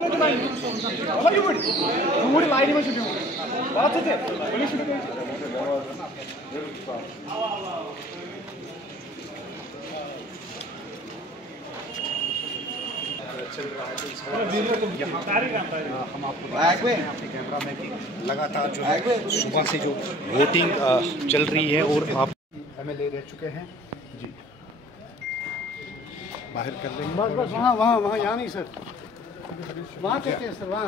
हम आपको कैमरा में भी लगातार जो है सुबह से जो वोटिंग चल रही है और आप MLA रह चुके हैं जी, बाहर कर देंगे बस वहाँ यहाँ नहीं सर, वहाँ कहते हैं सर, वहाँ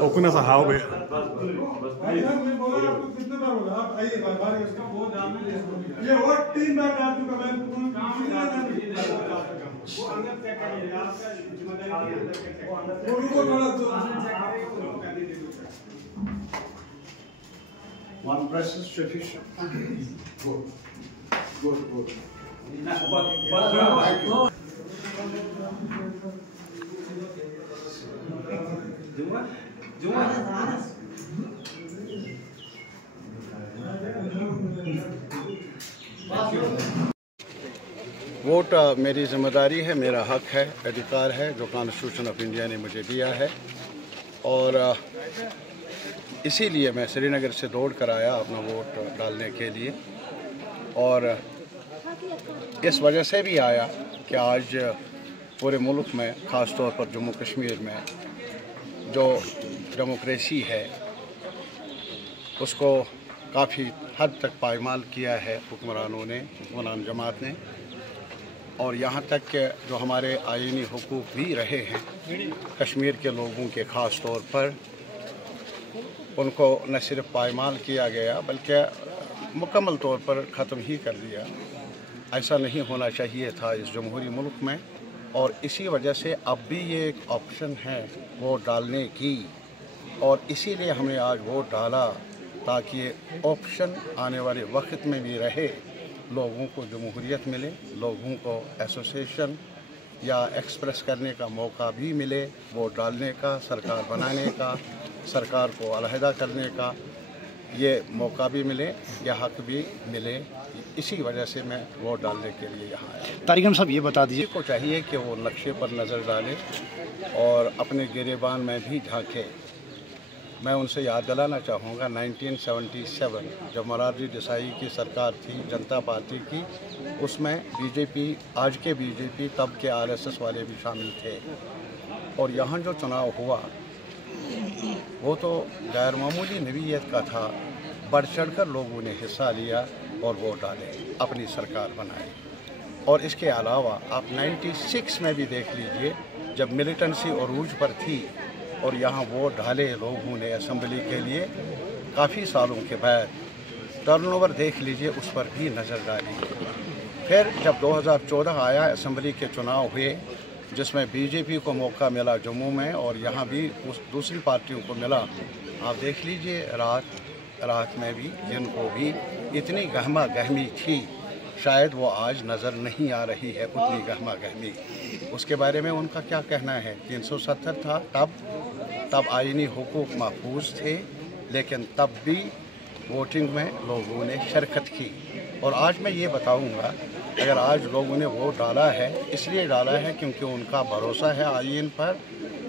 ओकुना सा हाव में ये वोट 3 बार डाल चुका मैं one press is sufficient. Good. Vote मेरी जिम्मेदारी है, मेरा हक है, अधिकार है जो कॉन्स्टिट्यूशन ऑफ इंडिया ने मुझे दिया है और इसीलिए मैं श्रीनगर से दौड़ कर आया अपना वोट डालने के लिए। और इस वजह से भी आया कि आज पूरे मुल्क में, ख़ास तौर पर जम्मू कश्मीर में जो डेमोक्रेसी है उसको काफ़ी हद तक पायमाल किया है हुक्मरान जमात ने। और यहाँ तक कि जो हमारे आईनी हुकूक भी रहे हैं कश्मीर के लोगों के ख़ास तौर पर, उनको न सिर्फ पायमाल किया गया बल्कि मुकम्मल तौर पर ख़त्म ही कर दिया। ऐसा नहीं होना चाहिए था इस जमहूरी मुल्क में। और इसी वजह से अब भी ये एक ऑप्शन है वोट डालने की, और इसीलिए हमने आज वोट डाला ताकि ये ऑप्शन आने वाले वक्त में भी रहे, लोगों को जमहूरियत मिले, लोगों को एसोसिएशन या एक्सप्रेस करने का मौका भी मिले, वोट डालने का, सरकार बनाने का, सरकार को अलहदा करने का ये मौका भी मिले, यह हक भी मिले। इसी वजह से मैं वोट डालने के लिए यहाँ आया। तारिक साहब ये बता दीजिए को चाहिए कि वो नक्शे पर नज़र डालें और अपने गिरेबान में भी झांके। मैं उनसे याद दिलाना चाहूँगा 1977 जब मोरारजी देसाई की सरकार थी जनता पार्टी की, उसमें बीजेपी, आज के बीजेपी, तब के RSS वाले भी शामिल थे। और यहाँ जो चुनाव हुआ वो तो गैर मामूली नवीयत का था, बढ़ चढ़ कर लोगों ने हिस्सा लिया और वोट डाले, अपनी सरकार बनाई। और इसके अलावा आप 96 में भी देख लीजिए जब मिलिटेंसी अरूज पर थी और यहाँ वोट डाले लोगों ने असेंबली के लिए, काफ़ी सालों के बाद टर्नओवर देख लीजिए, उस पर भी नज़र डाली। फिर जब 2014 आया, असेंबली के चुनाव हुए जिसमें बीजेपी को मौका मिला जम्मू में और यहाँ भी दूसरी पार्टियों को मिला। आप देख लीजिए रात में भी, दिन को भी इतनी गहमा गहमी थी, शायद वो आज नज़र नहीं आ रही है उतनी गहमा गहमी। उसके बारे में उनका क्या कहना है? 370 था तब आईनी हुकूक महफूज थे, लेकिन तब भी वोटिंग में लोगों ने शिरकत की। और आज मैं ये बताऊंगा, अगर आज लोगों ने वोट डाला है इसलिए डाला है क्योंकि उनका भरोसा है आईन पर,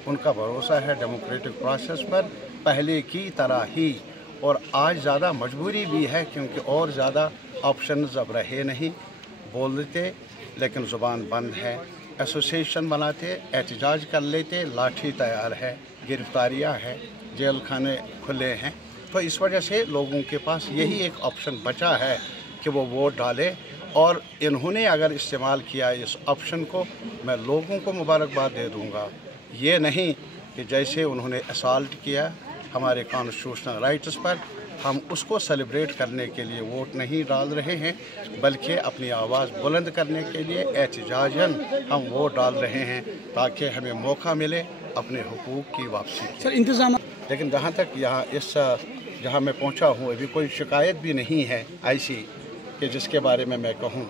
उनका भरोसा है डेमोक्रेटिक प्रोसेस पर पहले की तरह ही। और आज ज़्यादा मजबूरी भी है क्योंकि और ज़्यादा ऑप्शंस अब रहे नहीं। बोल देते लेकिन ज़ुबान बंद है, एसोसिएशन बनाते, एहतजाज कर लेते, लाठी तैयार है, गिरफ्तारियां हैं, जेल खाने खुले हैं। तो इस वजह से लोगों के पास यही एक ऑप्शन बचा है कि वो वोट डाले। और इन्होंने अगर इस्तेमाल किया इस ऑप्शन को, मैं लोगों को मुबारकबाद दे दूंगा। ये नहीं कि जैसे उन्होंने असॉल्ट किया हमारे कॉन्स्टिट्यूशनल राइट्स पर, हम उसको सेलिब्रेट करने के लिए वोट नहीं डाल रहे हैं, बल्कि अपनी आवाज़ बुलंद करने के लिए एहतजाजन हम वोट डाल रहे हैं ताकि हमें मौका मिले अपने हुकूक की वापसी की। सर इंतज़ाम, लेकिन जहाँ तक जहाँ मैं पहुँचा हूँ अभी कोई शिकायत भी नहीं है ऐसी कि जिसके बारे में मैं कहूँ।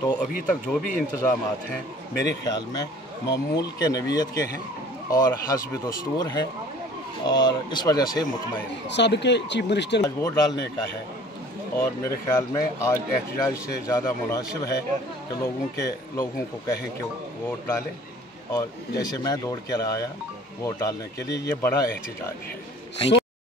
तो अभी तक जो भी इंतज़ामात हैं मेरे ख़्याल में मामूल के नवीयत के हैं और हस्ब दस्तूर है, और इस वजह से मुतमईन। साबिक़ चीफ मिनिस्टर वोट डालने का है, और मेरे ख्याल में आज एहतजाज से ज़्यादा मुनासिब है कि लोगों को कहें कि वोट डालें, और जैसे मैं दौड़ कर आया वोट डालने के लिए, ये बड़ा एहतजाज है।